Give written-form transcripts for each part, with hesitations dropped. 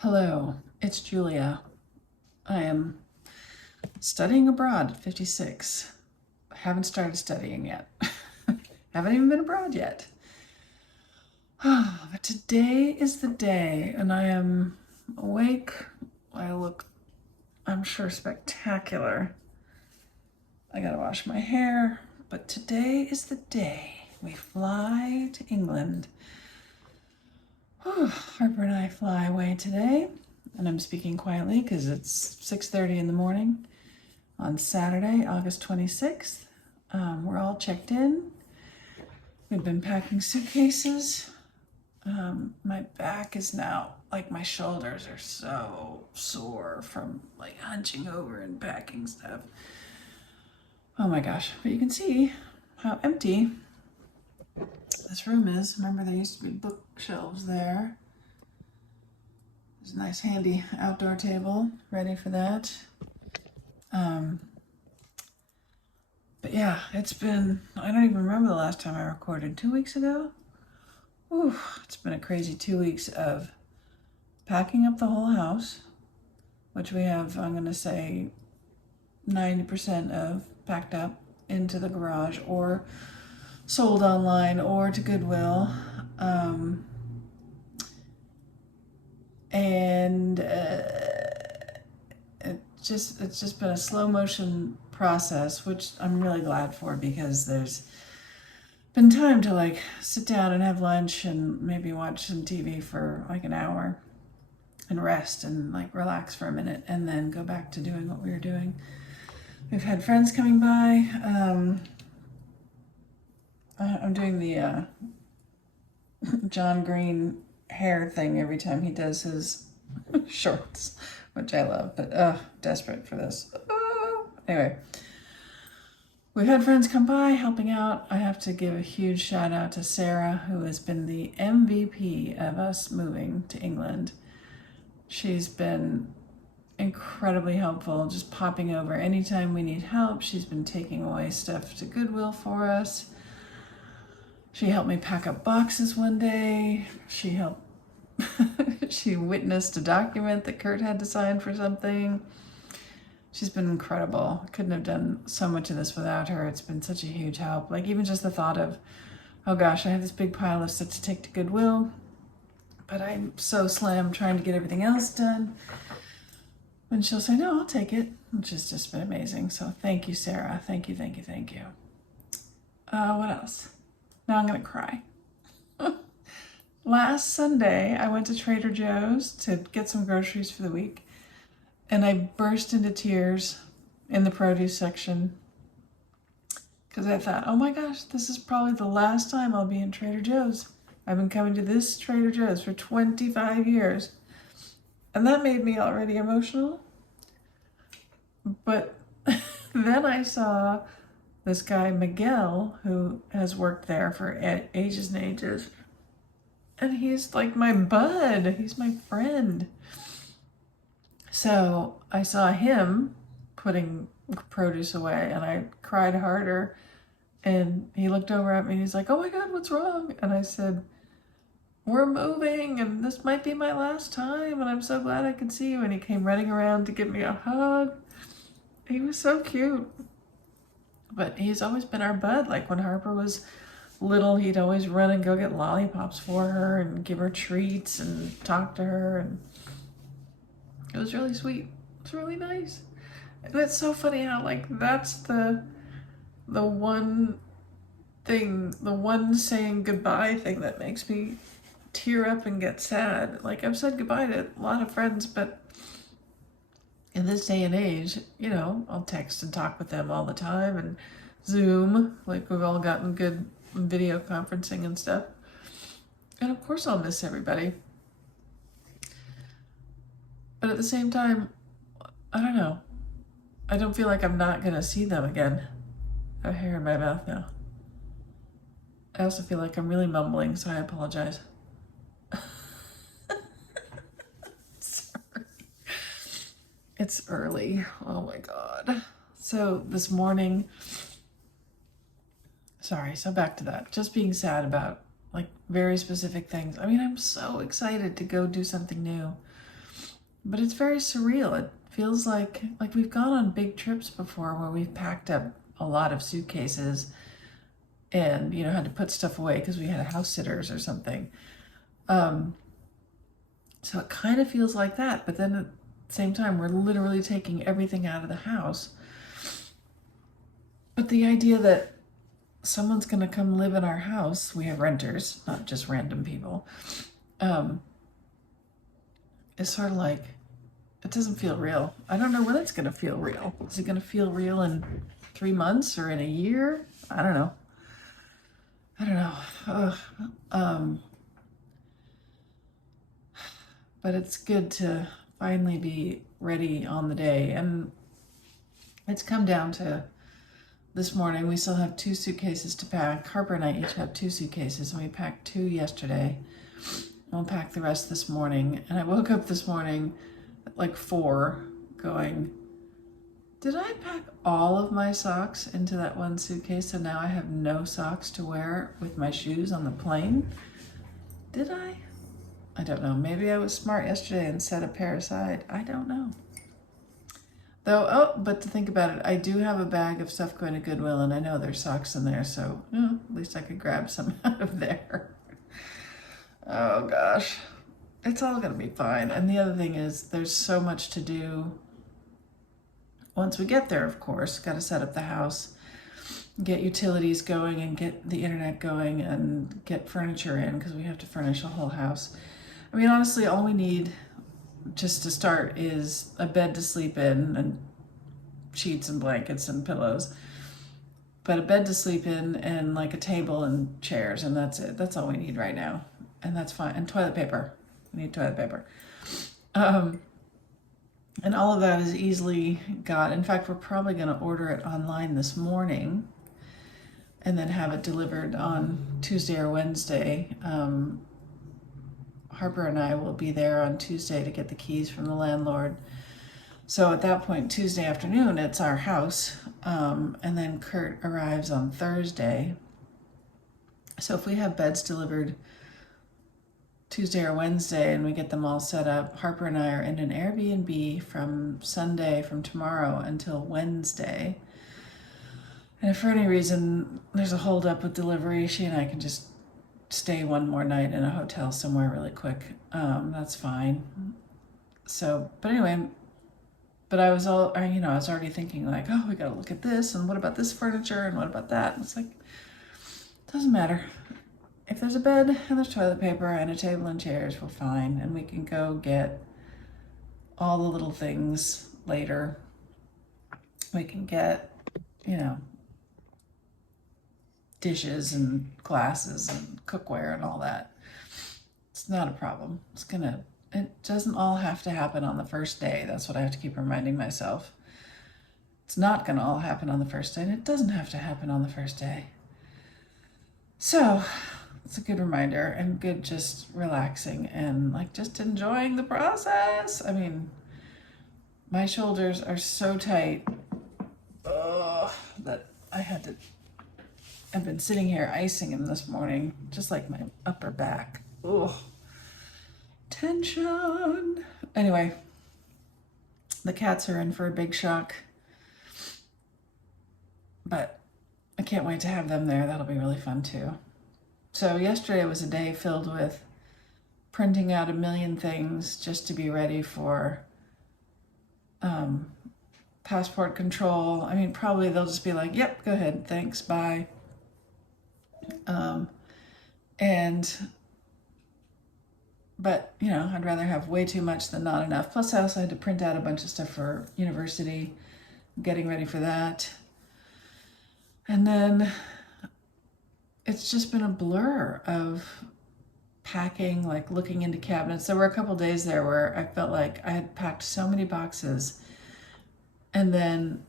Hello, it's Julia. I am studying abroad at 56. I haven't started studying yet. Haven't even been abroad yet. But today is the day, and I am awake. I look, I'm sure, spectacular. I gotta wash my hair, but today is the day we fly to England. Harper and I fly away today, and I'm speaking quietly because it's 6:30 in the morning on Saturday, August 26th. We're all checked in. We've been packing suitcases. My back is now, like my shoulders are so sore from like hunching over and packing stuff. Oh my gosh, but you can see how empty this room is. Remember, there used to be bookshelves there. There's a nice handy outdoor table ready for that. But yeah, it's been, I don't even remember the last time I recorded, 2 weeks ago? Ooh, it's been a crazy 2 weeks of packing up the whole house, which we have, I'm gonna say, 90% of packed up into the garage or sold online or to Goodwill. And it's just been a slow motion process, which I'm really glad for because there's been time to like sit down and have lunch and maybe watch some TV for like an hour and rest and like relax for a minute and then go back to doing what we were doing. We've had friends coming by. I'm doing the John Green hair thing every time he does his shorts, which I love, but desperate for this. Anyway, we've had friends come by helping out. I have to give a huge shout out to Sarah, who has been the MVP of us moving to England. She's been incredibly helpful, just popping over anytime we need help. She's been taking away stuff to Goodwill for us. She helped me pack up boxes one day. She witnessed a document that Kurt had to sign for something. She's been incredible. I couldn't have done so much of this without her. It's been such a huge help. Like even just the thought of, oh gosh, I have this big pile of stuff to take to Goodwill, but I'm so slammed trying to get everything else done. And she'll say, no, I'll take it, which has just been amazing. So thank you, Sarah. Thank you, thank you, thank you. What else? Now I'm gonna cry. Last Sunday, I went to Trader Joe's to get some groceries for the week, and I burst into tears in the produce section because I thought, oh my gosh, this is probably the last time I'll be in Trader Joe's. I've been coming to this Trader Joe's for 25 years, and that made me already emotional. But then I saw this guy, Miguel, who has worked there for ages and ages. And he's like my bud. He's my friend. So I saw him putting produce away and I cried harder. And he looked over at me and he's like, oh my God, what's wrong? And I said, we're moving and this might be my last time. And I'm so glad I could see you. And he came running around to give me a hug. He was so cute. But he's always been our bud. Like when Harper was little, he'd always run and go get lollipops for her and give her treats and talk to her, and it was really sweet. It's really nice. And it's so funny how like that's the one thing, the one saying goodbye thing that makes me tear up and get sad. Like I've said goodbye to a lot of friends, but in this day and age, you know, I'll text and talk with them all the time and Zoom, like we've all gotten good video conferencing and stuff. And of course I'll miss everybody. But at the same time, I don't know. I don't feel like I'm not gonna see them again. I have hair in my mouth now. I also feel like I'm really mumbling, so I apologize. Sorry. It's early. Oh my God. So this morning, so back to that. Just being sad about like very specific things. I mean, I'm so excited to go do something new. but it's very surreal. It feels like we've gone on big trips before where we've packed up a lot of suitcases and, you know, had to put stuff away because we had house sitters or something. So it kind of feels like that, but then at the same time, we're literally taking everything out of the house. But the idea that someone's going to come live in our house, we have renters, not just random people, is sort of like, it doesn't feel real. I don't know when it's going to feel real. Is it going to feel real in 3 months or in a year? I don't know. But it's good to finally be ready on the day. And it's come down to this morning. We still have 2 suitcases to pack. Harper and I each have 2 suitcases, and we packed 2 yesterday. We'll pack the rest this morning. And I woke up this morning at like 4 going, did I pack all of my socks into that one suitcase and now I have no socks to wear with my shoes on the plane? Did I? I don't know. Maybe I was smart yesterday and set a pair aside. I don't know. Though, but to think about it, I do have a bag of stuff going to Goodwill, and I know there's socks in there, so at least I could grab some out of there. Oh gosh. It's all going to be fine. And the other thing is, there's so much to do once we get there, of course. Got to set up the house, get utilities going, and get the internet going, and get furniture in, because we have to furnish a whole house. I mean, honestly, all we need just to start is a bed to sleep in and sheets and blankets and pillows. But a bed to sleep in and like a table and chairs, and that's it. That's all we need right now. And that's fine. And toilet paper. We need toilet paper. And all of that is easily got. In fact, we're probably going to order it online this morning and then have it delivered on Tuesday or Wednesday. Harper and I will be there on Tuesday to get the keys from the landlord. So at that point, Tuesday afternoon, it's our house. And then Kurt arrives on Thursday. So if we have beds delivered Tuesday or Wednesday and we get them all set up, Harper and I are in an Airbnb from tomorrow until Wednesday. And if for any reason there's a hold up with delivery, she and I can just stay one more night in a hotel somewhere really quick. That's fine. So, but anyway, but I was already thinking like, oh, we got to look at this, and what about this furniture, and what about that? And it's like, doesn't matter. If there's a bed and there's toilet paper and a table and chairs, we're fine, and we can go get all the little things later. We can get, dishes and glasses and cookware and all that. It's not a problem. It doesn't all have to happen on the first day. That's what I have to keep reminding myself. It's not gonna all happen on the first day, and it doesn't have to happen on the first day. So it's a good reminder, and good just relaxing and like just enjoying the process. I mean, my shoulders are so tight that I've been sitting here icing them this morning, just like my upper back. Ugh. Tension. Anyway, the cats are in for a big shock, but I can't wait to have them there. That'll be really fun too. So yesterday was a day filled with printing out a million things just to be ready for passport control. I mean, probably they'll just be like, yep, go ahead, thanks, bye. But I'd rather have way too much than not enough. Plus I also had to print out a bunch of stuff for university, getting ready for that. And then it's just been a blur of packing, like looking into cabinets. There were a couple days there where I felt like I had packed so many boxes, and then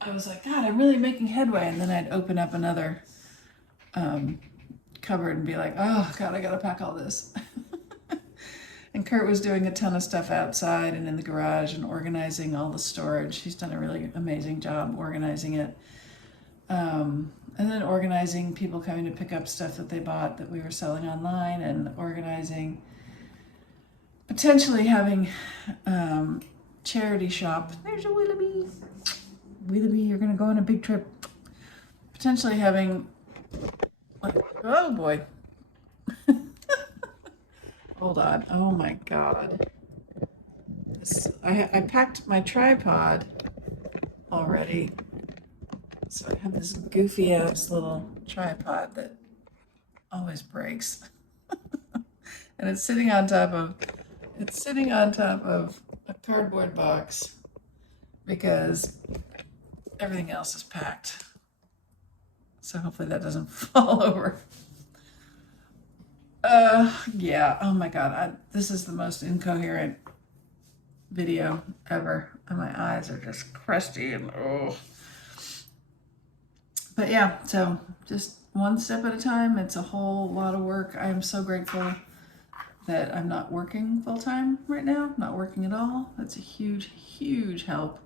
I was like, God, I'm really making headway. And then I'd open up another cupboard and be like, oh God, I gotta pack all this. And Kurt was doing a ton of stuff outside and in the garage and organizing all the storage. He's done a really amazing job organizing it. And then organizing people coming to pick up stuff that they bought that we were selling online, and organizing potentially having charity shop. There's a Willoughby. Willoughby, you're gonna go on a big trip. Potentially having, oh boy. Hold on. Oh my God. I packed my tripod already. So I have this goofy ass little tripod that always breaks. And it's sitting on top of a cardboard box because everything else is packed. So hopefully that doesn't fall over. Yeah, oh my God, this is the most incoherent video ever, and my eyes are just crusty and oh. But yeah, so just one step at a time. It's a whole lot of work. I am so grateful that I'm not working full-time right now, not working at all. That's a huge, huge help.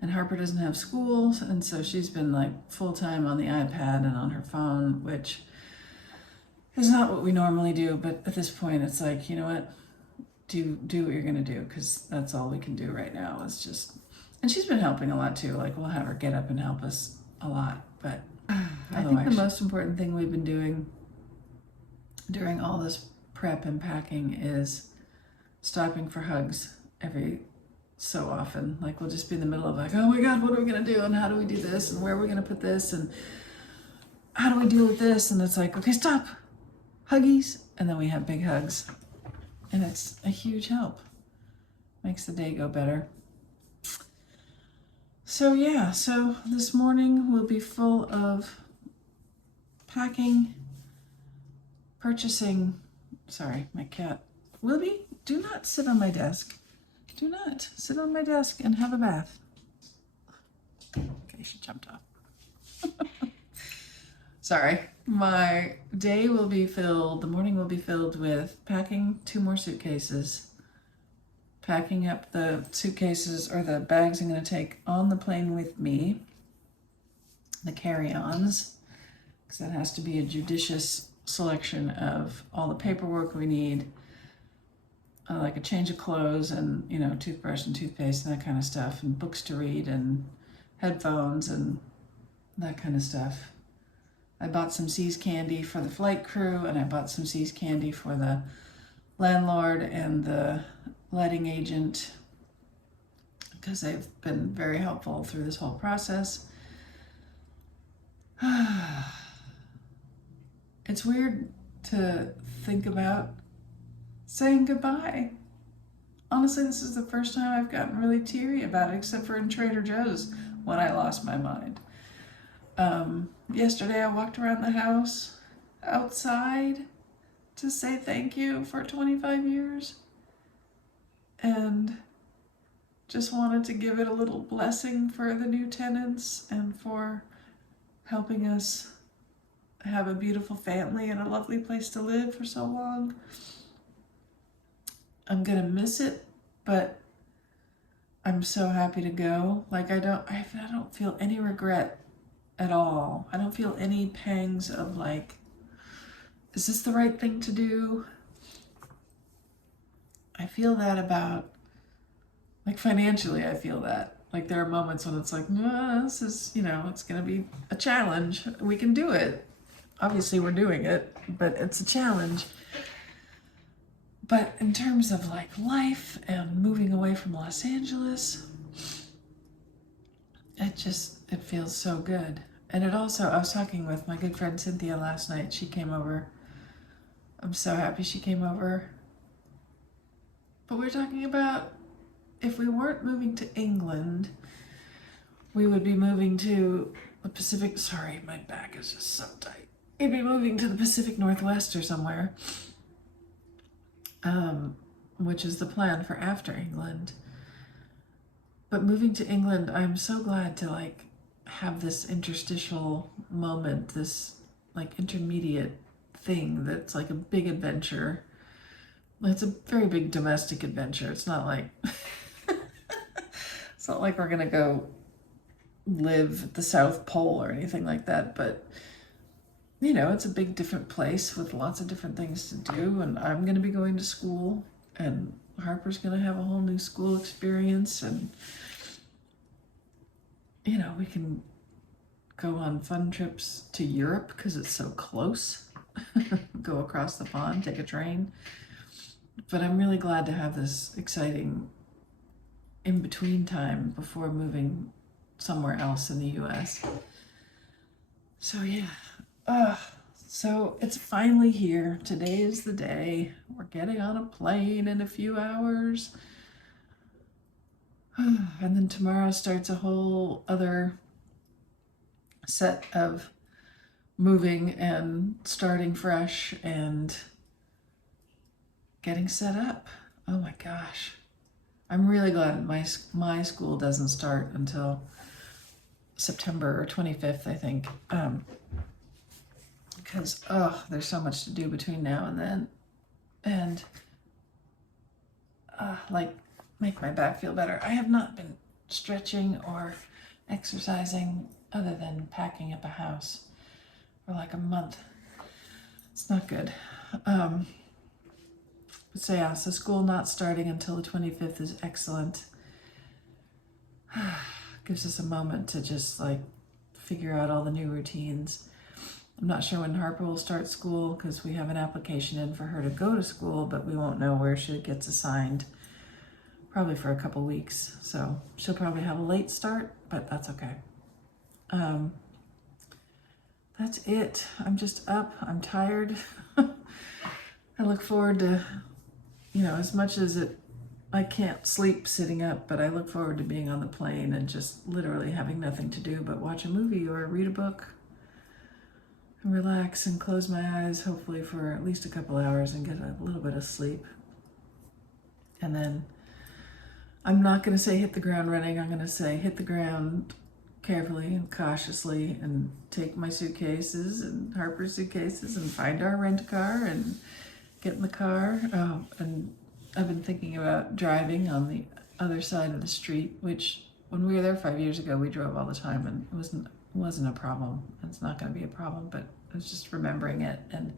And Harper doesn't have school, and so she's been like full-time on the iPad and on her phone, which is not what we normally do, but at this point it's like, you know what, do what you're gonna do, because that's all we can do right now is just, and she's been helping a lot too, like we'll have her get up and help us a lot, but I think the most important thing we've been doing during all this prep and packing is stopping for hugs every so often. Like we'll just be in the middle of like, oh my God, what are we gonna do, and how do we do this, and where are we gonna put this, and how do we deal with this, and it's like, okay, stop, huggies, and then we have big hugs, and it's a huge help. Makes the day go better. So yeah, so this morning will be full of packing, purchasing. Sorry, my cat. Wilby, do not sit on my desk. Do not sit on my desk and have a bath. Okay, she jumped off. Sorry. My day will be filled, the morning will be filled with packing 2 more suitcases, packing up the suitcases or the bags I'm going to take on the plane with me, the carry-ons, because that has to be a judicious selection of all the paperwork we need, like a change of clothes and, you know, toothbrush and toothpaste and that kind of stuff, and books to read and headphones and that kind of stuff. I bought some See's candy for the flight crew, and I bought some See's candy for the landlord and the letting agent, because they've been very helpful through this whole process. It's weird to think about saying goodbye. Honestly, this is the first time I've gotten really teary about it, except for in Trader Joe's when I lost my mind. Yesterday I walked around the house outside to say thank you for 25 years and just wanted to give it a little blessing for the new tenants and for helping us have a beautiful family and a lovely place to live for so long. I'm gonna miss it, but I'm so happy to go. Like I don't feel any regret at all. I don't feel any pangs of like, is this the right thing to do? I feel that about, like financially, I feel that. Like there are moments when it's like, no, this is, you know, it's gonna be a challenge. We can do it. Obviously we're doing it, but it's a challenge. But in terms of like life and moving away from Los Angeles, it feels so good. And it also, I was talking with my good friend Cynthia last night. She came over. I'm so happy she came over. But we were talking about if we weren't moving to England, we would be moving to the Pacific. Sorry, my back is just so tight. We'd be moving to the Pacific Northwest or somewhere, which is the plan for after England. But moving to England, I'm so glad to like have this interstitial moment, this like intermediate thing that's like a big adventure. It's a very big domestic adventure. It's not like it's not like we're gonna go live at the South Pole or anything like that, but you know, it's a big different place with lots of different things to do, and I'm gonna be going to school and Harper's gonna have a whole new school experience, and you know, we can go on fun trips to Europe because it's so close. Go across the pond, take a train. But I'm really glad to have this exciting in-between time before moving somewhere else in the US. So yeah, so it's finally here. Today is the day. We're getting on a plane in a few hours. And then tomorrow starts a whole other set of moving and starting fresh and getting set up. Oh my gosh. I'm really glad my school doesn't start until September 25th, I think. Because, there's so much to do between now and then. And, like, make my back feel better. I have not been stretching or exercising other than packing up a house for like a month. It's not good. But so yeah, so school not starting until the 25th is excellent. Gives us a moment to just like figure out all the new routines. I'm not sure when Harper will start school because we have an application in for her to go to school, but we won't know where she gets assigned probably for a couple weeks. So she'll probably have a late start, but that's okay. That's it. I'm just up. I'm tired. I look forward to, you know, as much as I can't sleep sitting up, but I look forward to being on the plane and just literally having nothing to do but watch a movie or read a book and relax and close my eyes, hopefully for at least a couple hours, and get a little bit of sleep. And then I'm not going to say hit the ground running. I'm going to say hit the ground carefully and cautiously and take my suitcases and Harper's suitcases and find our rent-a-car and get in the car. Oh, and I've been thinking about driving on the other side of the street, which when we were there 5 years ago, we drove all the time and it wasn't a problem. It's not going to be a problem, but I was just remembering it and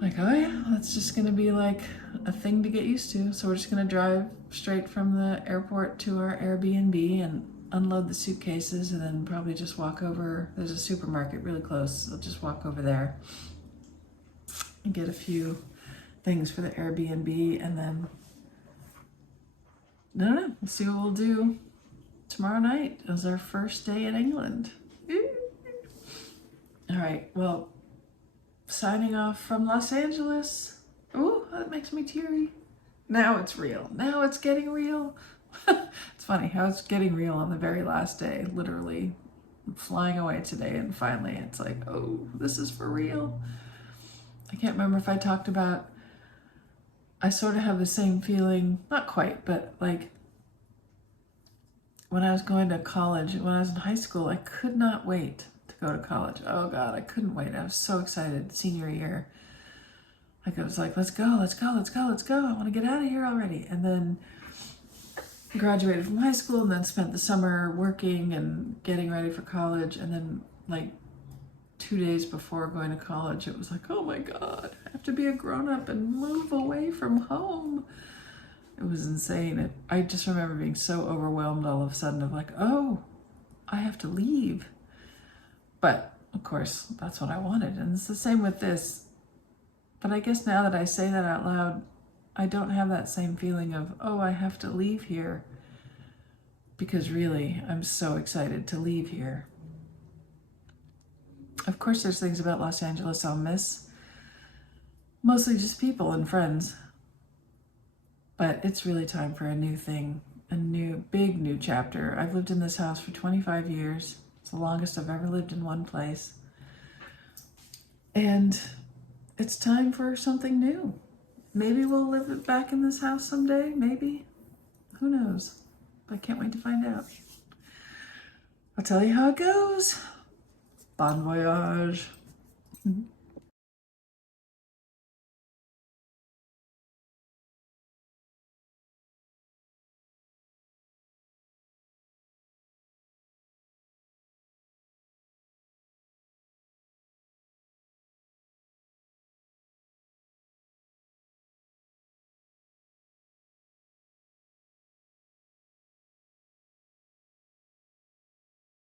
like, oh yeah, that's just going to be like a thing to get used to. So we're just going to drive straight from the airport to our Airbnb and unload the suitcases and then probably just walk over. There's a supermarket really close. So I'll just walk over there and get a few things for the Airbnb, and then I don't know, we'll see what we'll do tomorrow night. It was our first day in England. All right, well, signing off from Los Angeles. Oh, that makes me teary. Now it's real. Now it's getting real. It's funny how it's getting real on the very last day, literally flying away today, and finally it's like, oh, this is for real. I can't remember if I talked about, I sort of have the same feeling, not quite, but like when I was going to college, when I was in high school, I could not wait to go to college. Oh God, I couldn't wait. I was so excited senior year. Like I was like, let's go, let's go, let's go, let's go. I want to get out of here already. And then graduated from high school and then spent the summer working and getting ready for college. And then like 2 days before going to college, it was like, oh my God, I have to be a grown-up and move away from home. It was insane. I just remember being so overwhelmed all of a sudden of like, oh, I have to leave. But of course, that's what I wanted. And it's the same with this. But I guess now that I say that out loud, I don't have that same feeling of, oh, I have to leave here. Because really, I'm so excited to leave here. Of course, there's things about Los Angeles I'll miss. Mostly just people and friends. But it's really time for a new thing. A big new chapter. I've lived in this house for 25 years. It's the longest I've ever lived in one place. And it's time for something new. Maybe we'll live back in this house someday, maybe. Who knows? I can't wait to find out. I'll tell you how it goes. Bon voyage.